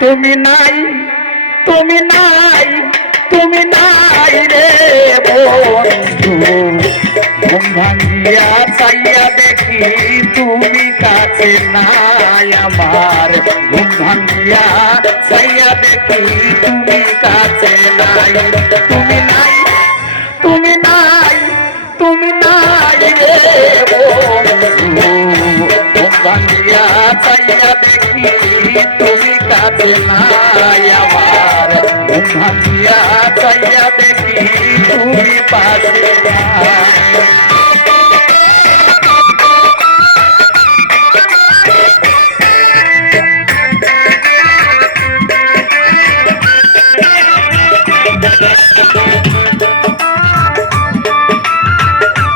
তুমি নাই, তুমি নাই, তুমি নাই রে বন্ধু। ঘুম ভাঙিয়া চাইয়া দেখি তুমি কাছে নাই আমার। ঘুম ভাঙিয়া চাইয়া দেখি তুমি কাছে নাই। তুমি নাই, তুমি নাই, তুমি নাই রে বন্ধু। ঘুম ভাঙিয়া চাইয়া দেখি তুমি কাছে নাই আমার। ঘুম ভাঙিয়া চাইয়া দেখি তুমি পাশে নাই।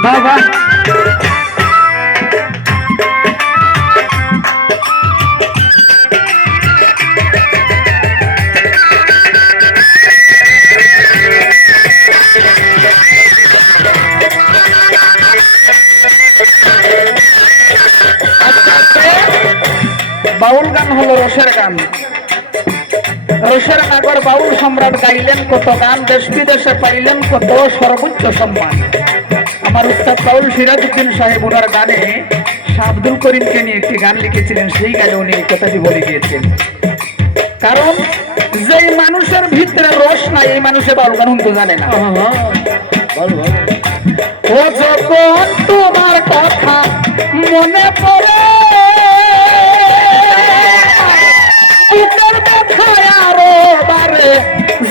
বাবা বাউল গান হলো রসের গান। রসের নাগর বাউল সম্রাট গাইলেন কত গান, দেশ বিদেশে পাইলেন কত সর্বোচ্চ সম্মান। আমার উস্তাদ বাউল সিরাজউদ্দিন সাহেব ওনার গানে শাহ আব্দুল করিমকে নিয়ে একটি গান লিখেছিলেন। সেই গানে উনি এই কথাটি বলে গিয়েছেন, কারণ যেই মানুষের ভিতরে রস নাই এই মানুষে বাউল গান শুনতে জানে না। ও যখন তোমার কথা মনে পড়ে আরো বারে,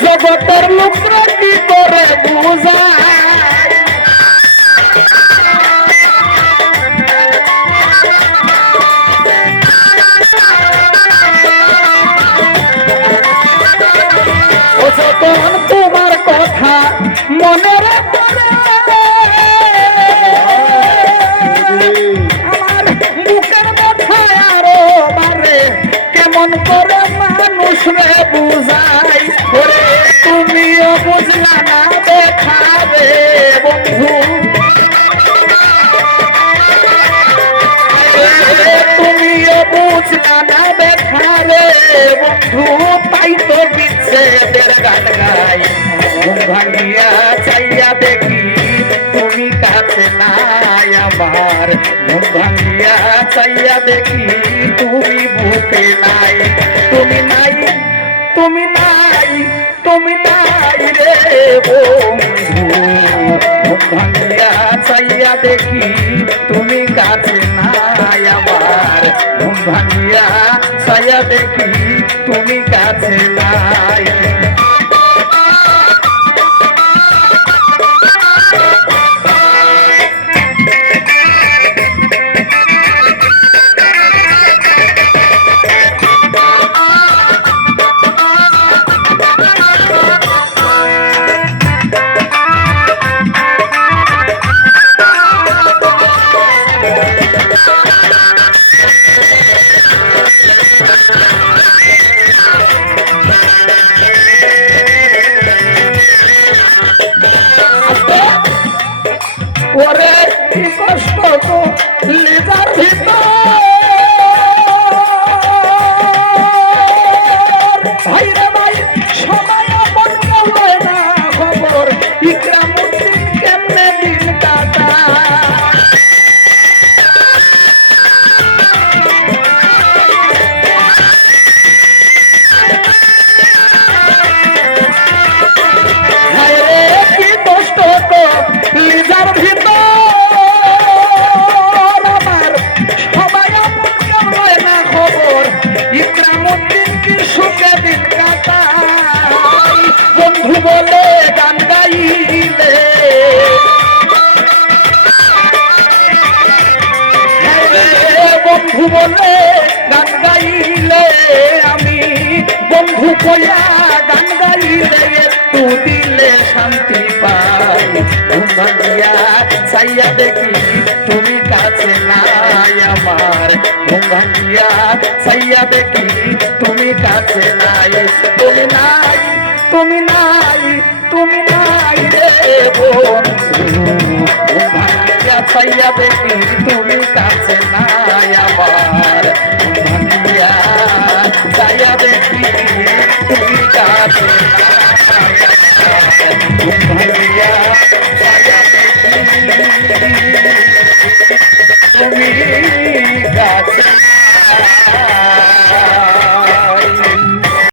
জগতের লোকরা কি করে বুঝায়। ও যখন তোমার কথা মনে পড়ে আমার বুকের ব্যথায় আরো বারে, কেমন করে মানুষ রে বুঝাই। ওরে তুমিও বুঝলা না দেখাবে বন্ধু, তুমিও বুঝলা না দেখাবে বন্ধু। তাই তো বিচ্ছেদের গান গাই। ঘুম ভাঙিয়া চাইয়া দেখি তুমি কাছে নাই আমার। ঘুম ভাঙিয়া চাইয়া দেখি তুমি বুকে নাই। তুমি নাই, তুমি নাই, তুমি নাই রে বন্ধু। ঘুম ভাঙিয়া চাইয়া দেখি তুমি কাছে নাই আমার। ঘুম ভাঙিয়া চাইয়া দেখি তুমি কাছে নাই। ওরে কি কষ্ট তো লেজার ভিতর, ভাই রে ভাই সময় মন লয় না খবর। ইকরামুদ্দিন কেমনে দিন কাটায়। ভাই রে কি কষ্ট তো লেজার ভিতর, বন্ধু বলে গান গাইলে বন্ধু বলে গান গাইলে আমি বন্ধু কইয়া গান গাইলে একটু দিলে শান্তি পাই। ঘুম ভাঙিয়া চাইয়া দেখি তুমি কাছে নাই আমার। ঘুম ভাঙিয়া চাইয়া দেখি তুমি কাছে নাই। তুমি নাই, তুমি নাই, তুমি নাই রে বন্ধু। ঘুম ভাঙিয়া চাইয়া দেখি তুমি কাছে নাই আমার। তুমি গাছে ভাঙিয়া তুমি গাছে